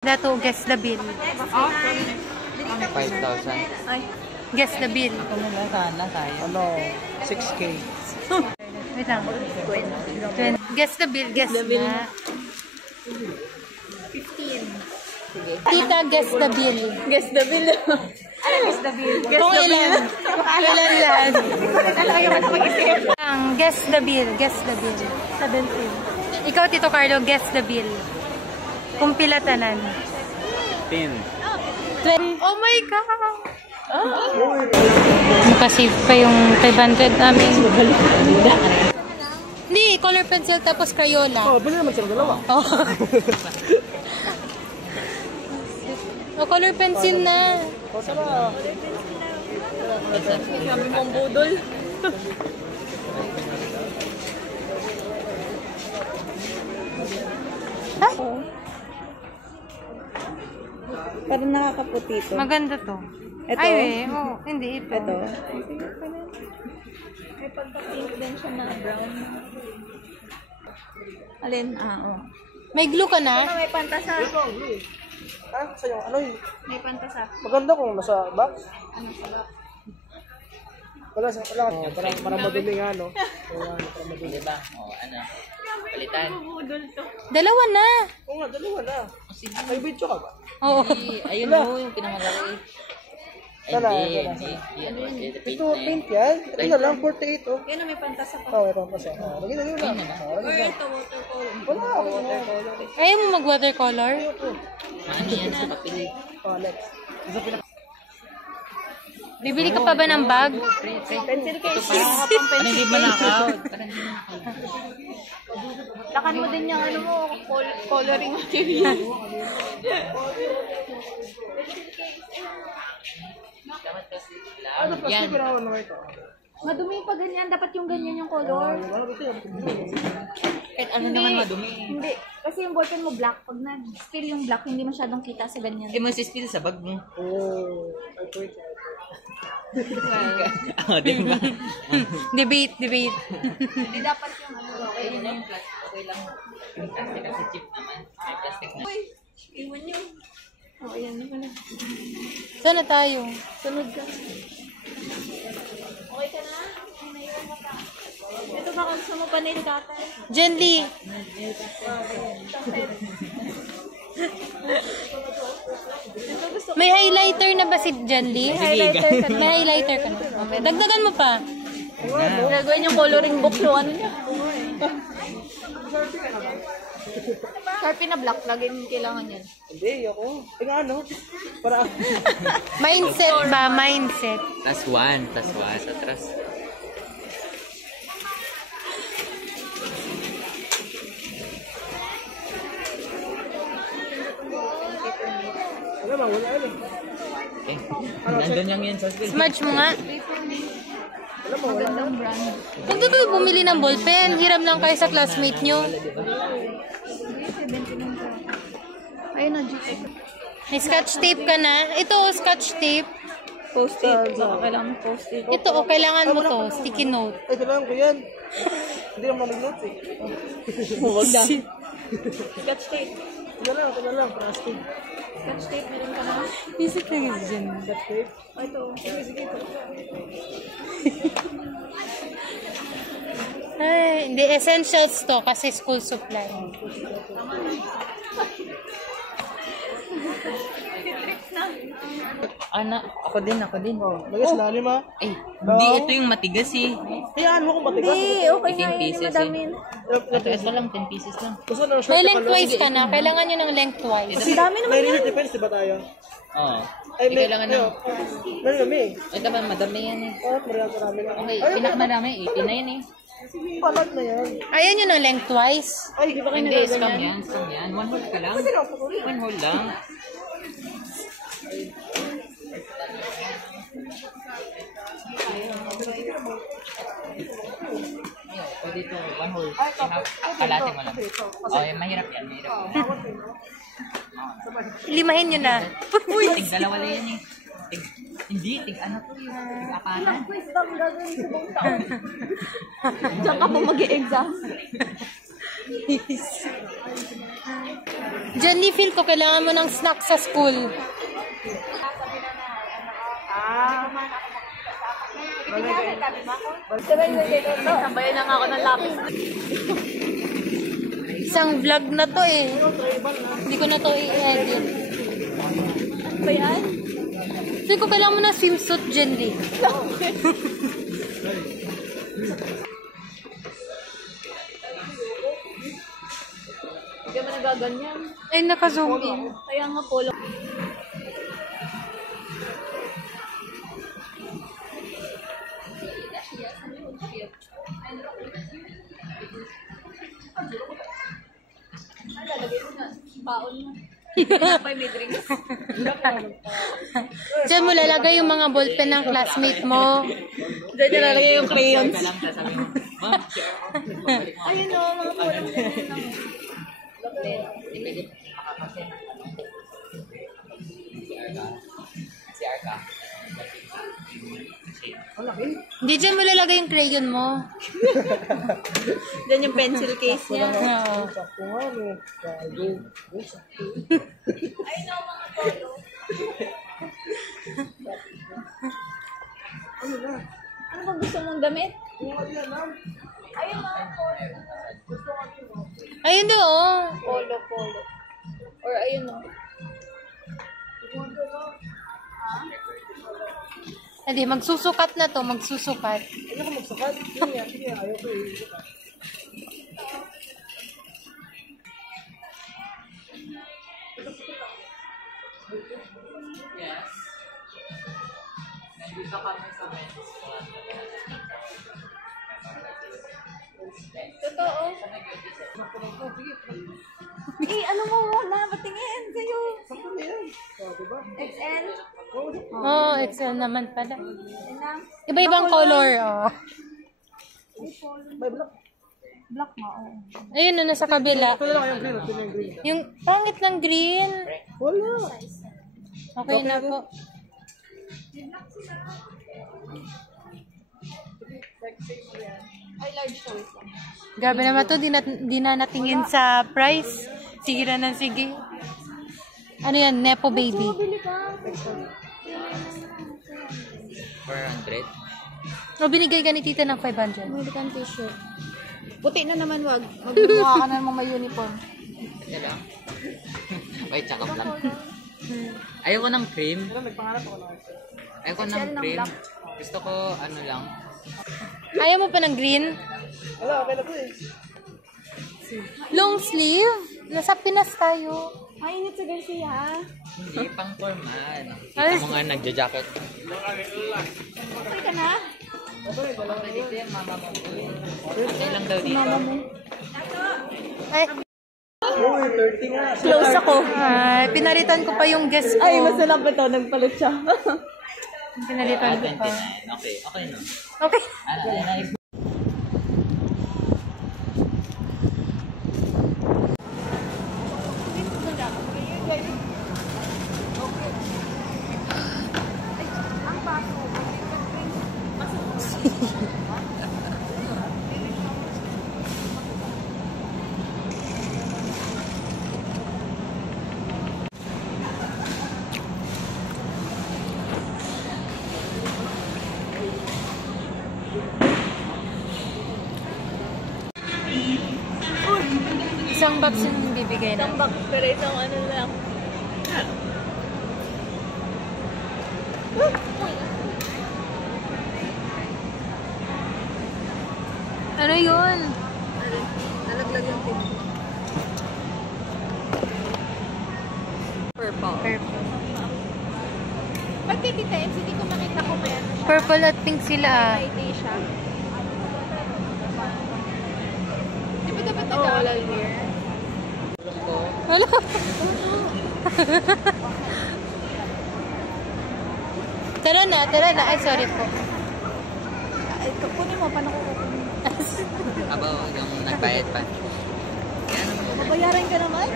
Dato, guess the bill. 5,000. Ay, guess the bill. Ano na sana tayo? Ano? 6K. Wait lang. 20. Guess the bill. Guess the bill. 15. Sige. Tita, guess the bill. Guess the bill. Guess the bill. Kung ilan? Ilan yan? Guess the bill. Guess the bill. 17. Ikaw, Tito Carlo, guess the bill. Kumpila tanan. 10. 20. Oh my God! Makasave pa yung 500 namin. Hindi, color pencil tapos Crayola. Oh, bilhin naman sila dalawa. Oh. Oh, color pencil na. Oh, sana. Kami mong budol. Ay, Parang nakakaputi ito. maganda to. Ito? Ay, oh, hindi ito. Ito. May pagka-pink din siya na brown. Alin? Oo. May glue ka na? May pantasa. Ah, sa'yo, ano yun? May pantasa. Maganda kung nasa box. Ano sa box? Wala, para madumi nga, no? Diba? O, ano? Palitan. Dalawa na. Oo nga, dalawa na. May video ka ba? Oo. Ayun o, yung pinakamalaki. Hindi. Ito, paint yan. Ito na lang, 48, oh. Yan may pantasa pa. Oh, ito, pasa. Lagi na lang. Or ito, watercolor. Wala, watercolor. Ayaw mo mag-watercolor? Ano yan sa papel? Oh, next. Isa pinaka... Bibili ka pa ba ng bag? Pencil case. Ano hindi manakaw? Lakan mo din yung ano mo, coloring material. Dapat kasi Ano, lang. plastic raw na ito. Madumi pa ganyan. Dapat yung ganyan yung color. Kahit ano naman madumi. Hindi. Kasi yung ballpen mo black. Pag nag-spill yung black, hindi masyadong kita sa ganyan. Masispill sa bag mo. Oh, ito. Diba? Debate. Hindi dapat yung ano. Okay na yung plastic. Okay lang. Yung plastic kasi cheap naman. May plastic na. Uy, iwan nyo. Oh, ayan na pala. Saan na tayo? Sunod ka. Okay ka na? Ay, naiwan mo pa. Ito ba kung gusto mo pa nail cutter? Jen Lee. Ito gusto ko. May highlighter na ba si Jen Lee? Highlighter ka na. May highlighter ka na. Dagdagan mo pa. Gagawin yung coloring book yung ano niya. Sharpie na black. Laging kailangan yan. Hindi, ako. Tingnan ano? Para... Mindset ba? Mindset. Tas one. Sa atras. Wala ba? Wala ano. Okay. Nandun lang yan sa skill. Smudge mo nga. Wala ba? Wala na. Huwag na kayo bumili ng ballpen. Hiram lang kayo sa classmate nyo. Ayun na, GC. May scotch tape ka na. Ito, scotch tape. Post-it. Kailangan post-it. Ito, kailangan mo to. Sticky note. Ay, kailangan ko yan. Hindi naman mag-notes eh. Huwag na. Scotch tape. Ito na lang, plastic. Scotch tape, meron ka na. Music lang is dyan. Scotch tape. Oh, ito. Sige. Ay, hindi. Essentials to kasi school supply. Ako din. Magas lalim ha. Ay, hindi ito yung matigas eh. Hayaan mo kung matigas. Hindi, okay na 15 yun. pieces Madamin. Ito lang, 10 pieces lang. Gusto na May lengthwise ka na. Kailangan nyo ng lengthwise. Ang dami naman May yan. limit defense, diba tayo? Oo. Ay, May kailangan ng... Meron kami eh. Ito ba, madami yan eh. Oh, marami marami na. Okay, pinakamarami, 80 na yan eh. Palag na yan. Ayan yun ng lengthwise. Ay, di ba kayo Hindi, nagaganyan? scam yan. One hole ka lang. One hole lang. O dito, one hole. Kalate mo lang. Mahirap yan. Limahin nyo na. Tig dalawa lang yan eh. Hindi, ano to yung tig-apatan. Diyan ka pa mag-i-exam. Jenny, feel ko kailangan mo ng snack sa school. Sabayan lang ako ng lapis. Isang vlog na to eh. Hindi ko na to i-edit. Ano ba yan? Feel ko kailangan mo ng swimsuit, Jenny. Hindi mo nagaganyan. Ay, naka-zoom in. Kaya nga polo. Baon mo. Pinapay may drinks. Diyan mo lalagay yung mga ballpen ng classmate mo. Diyan niya lalagay yung crayons. Ka lang, sasabihin mo, ma'am, share ako. Ayun o, mga pulang Si Arca. Hindi dyan mo lalagay yung crayon mo. Diyan yung pencil case niya. Oo. Ayun o, mga polo. Ano bang gusto mong damit? Ayun mga polo. Ayun doon. Polo. Or ayun o. Hindi, magsusukat na to. Magsusukat. Ano ko magsakat? Sige, ayaw ko eh. Yes. Nandito kami sa men's class. Totoo. Ano mo muna? Patingin sa'yo. XL? Oh, Excel naman pala. Yan lang. Iba-ibang color. Oh. Black nga, oo. Ayun, no, nasa kabila. Ito lang yung green. Ito yung green. Yung pangit ng green. Wala. Okay na po. Ay, large choice lang. Gabi naman to, di na natingin sa price. Sige na ng sige. Ano yan? Nepo baby. Bili ka. 400. O, binigay ka ni tita ng 500. Bili ka ng t-shirt. Puti na naman, wag. Magmumukha ka na naman may uniform. Yan lang. Wait, tsaka lang. Ayoko ng cream. Ayoko ng cream. Gusto ko, ano lang. Ayaw mo pa ng green? Wala, okay na po eh. Long sleeve? Nasa Pinas tayo. Ay, init sa Garcia. Hindi, pang formal. Kita mo nga nagja-jacket. Okay ka na? Dito yung mama mo. Okay lang daw dito. Ay, Oo, 30 nga. Close ako. ay, pinalitan ko pa yung guest ko. Ay, masarap ito. Nagpalit siya. Pinalitan ko pa. 29. Okay, okay no. Okay. Isang box yung bibigay na. Isang box, pero isang ano lang. Ano yun? Nalaglag yung pin. Purple. Purple. Ba't kay Tita Ems, hindi ko makita kung may ano siya. Purple at pink sila. May day siya. Di ba dapat nag-aalal here? Wala. Tara na. Ay, sorry po. Ay, kunin mo, paano ko kukunin? Aba, yung nagbayad pa. Kaya naman. Babayaran ka naman?